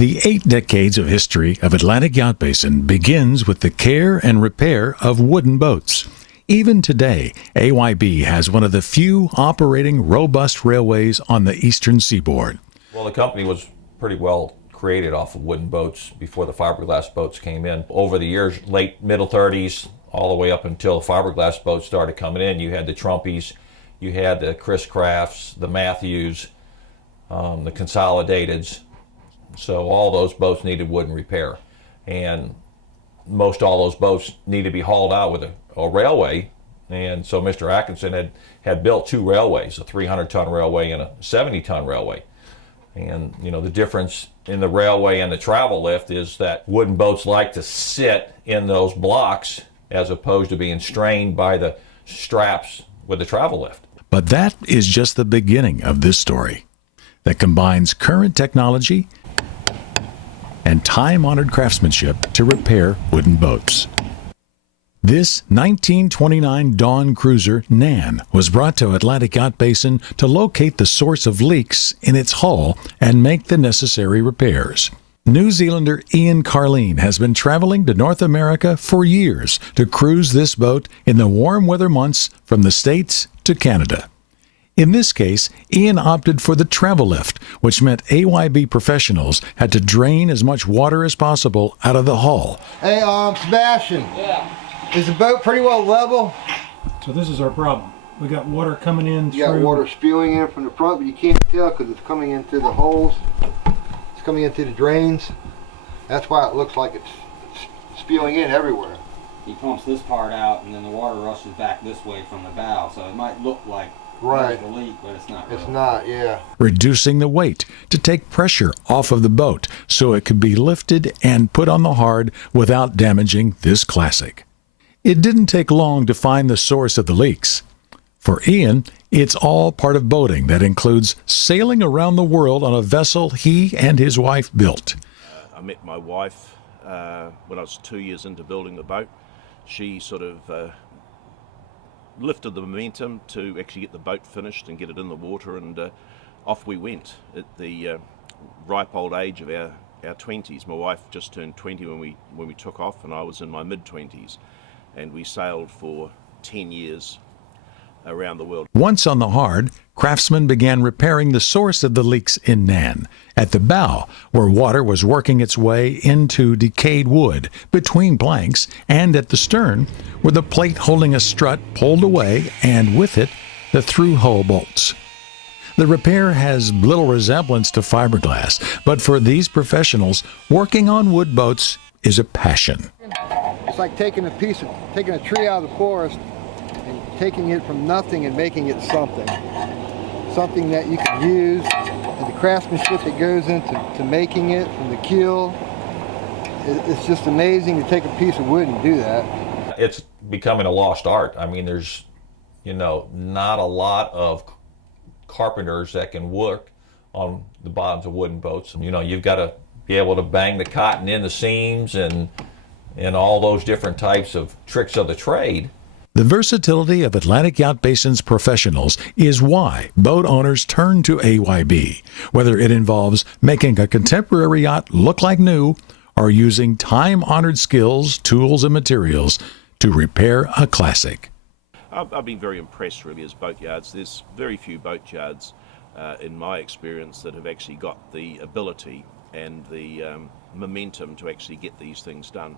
The 8 decades of history of Atlantic Yacht Basin begins with the care and repair of wooden boats. Even today, AYB has one of the few operating robust railways on the eastern seaboard. Well, the company was pretty well created off of wooden boats before the fiberglass boats came in. Over the years, late middle 30s, all the way up until the fiberglass boats started coming in, you had the Trumpies, you had the Chris Crafts, the Matthews, the Consolidateds. So all those boats needed wooden repair. And most all those boats need to be hauled out with a railway. And so Mr. Atkinson had built 2 railways, a 300-ton railway and a 70-ton railway. And, you know, the difference in the railway and the travel lift is that wooden boats like to sit in those blocks as opposed to being strained by the straps with the travel lift. But that is just the beginning of this story that combines current technology and time-honored craftsmanship to repair wooden boats. This 1929 Dawn cruiser, Nan, was brought to Atlantic Yacht Basin to locate the source of leaks in its hull and make the necessary repairs. New Zealander Ian Carleen has been traveling to North America for years to cruise this boat in the warm weather months from the States to Canada. In this case, Ian opted for the travel lift, which meant AYB professionals had to drain as much water as possible out of the hull. Hey, Sebastian. Yeah. Is the boat pretty well level? So this is our problem. We got water coming in You got water spewing in from the front, but you can't tell because it's coming into the holes. It's coming into the drains. That's why it looks like it's spewing in everywhere. He pumps this part out and then the water rushes back this way from the bow. So it might look like Right. there's a leak, but it's not really. It's not, yeah. Reducing the weight to take pressure off of the boat so it could be lifted and put on the hard without damaging this classic. It didn't take long to find the source of the leaks. For Ian, it's all part of boating that includes sailing around the world on a vessel he and his wife built. I met my wife when I was 2 years into building the boat. She sort of lifted the momentum to actually get the boat finished and get it in the water, and off we went at the ripe old age of our 20s. My wife just turned 20 when we took off, and I was in my mid-20s. And we sailed for 10 years around the world. Once on the hard, craftsmen began repairing the source of the leaks in Nan, at the bow, where water was working its way into decayed wood between planks, and at the stern, where the plate holding a strut pulled away, and with it, the through hull bolts. The repair has little resemblance to fiberglass, but for these professionals, working on wood boats is a passion. It's like taking a tree out of the forest and taking it from nothing and making it something. Something that you can use, and the craftsmanship that goes into making it from the keel. It's just amazing to take a piece of wood and do that. It's becoming a lost art. I mean, there's, you know, not a lot of carpenters that can work on the bottoms of wooden boats. You know, you've got to be able to bang the cotton in the seams and all those different types of tricks of the trade. The versatility of Atlantic Yacht Basin's professionals is why boat owners turn to AYB, whether it involves making a contemporary yacht look like new or using time-honored skills, tools, and materials to repair a classic. I've been very impressed really as boatyards. There's very few boatyards in my experience that have actually got the ability and the momentum to actually get these things done.